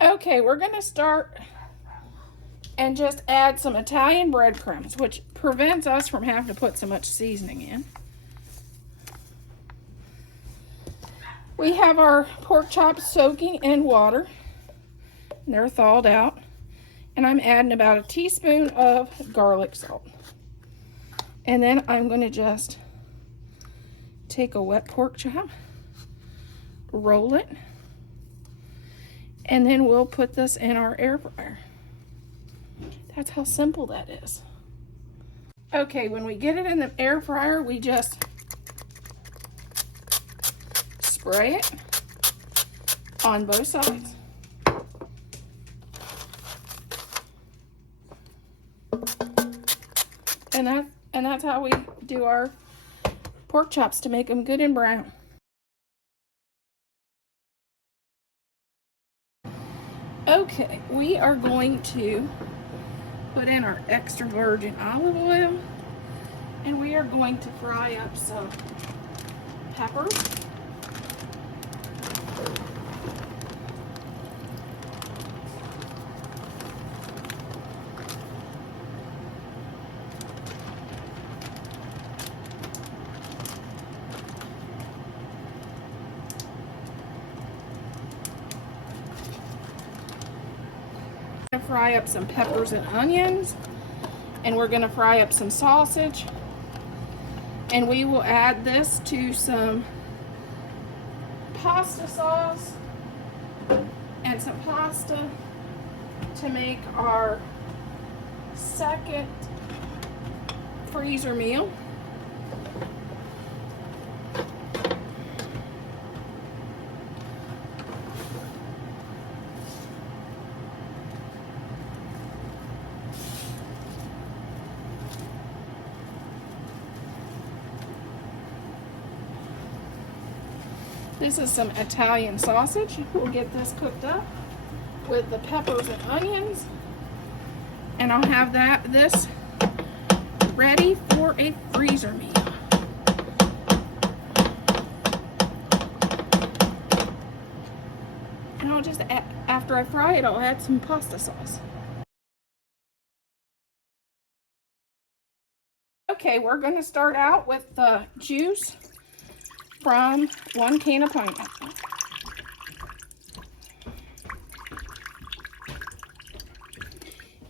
Okay, we're gonna start and just add some Italian breadcrumbs, which prevents us from having to put so much seasoning in. We have our pork chops soaking in water. They're thawed out. And I'm adding about a teaspoon of garlic salt. And then I'm going to just take a wet pork chop, roll it, and then we'll put this in our air fryer. That's how simple that is. Okay, when we get it in the air fryer, we just spray it on both sides. And that's how we do our pork chops, to make them good and brown. Okay, we are going to put in our extra virgin olive oil, and we are going to fry up some peppers. Fry up some peppers and onions, and we're going to fry up some sausage, and we will add this to some pasta sauce and some pasta to make our second freezer meal. This is some Italian sausage. We'll get this cooked up with the peppers and onions, and I'll have this ready for a freezer meal. And I'll just after I fry it, I'll add some pasta sauce. Okay, we're going to start out with the juice from 1 can of pineapple.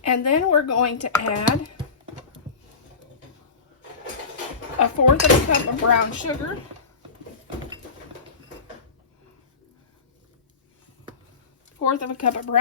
And then we're going to add 1/4 of a cup of brown sugar, 1/4 of a cup of brown